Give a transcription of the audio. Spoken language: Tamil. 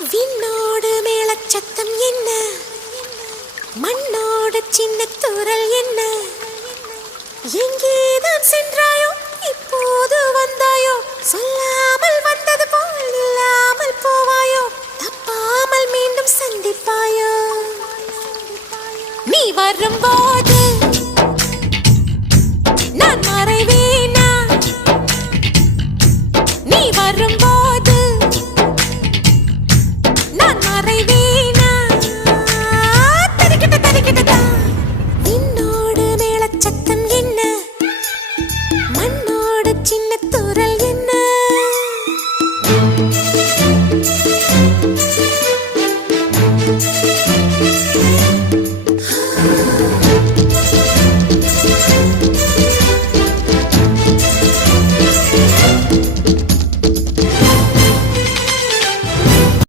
விண்ணோடு மேளச்சத்தம் என்ன, மண்ணோடு சின்ன தூரல் என்ன, எங்கேதான் சென்றாயோ இப்போது வந்தாயோ, சொல்லாமல் வந்தது போல் இல்லாமல் போவாயோ, தப்பாமல் மீண்டும் சந்திப்பாயோ, நீ வரும்போ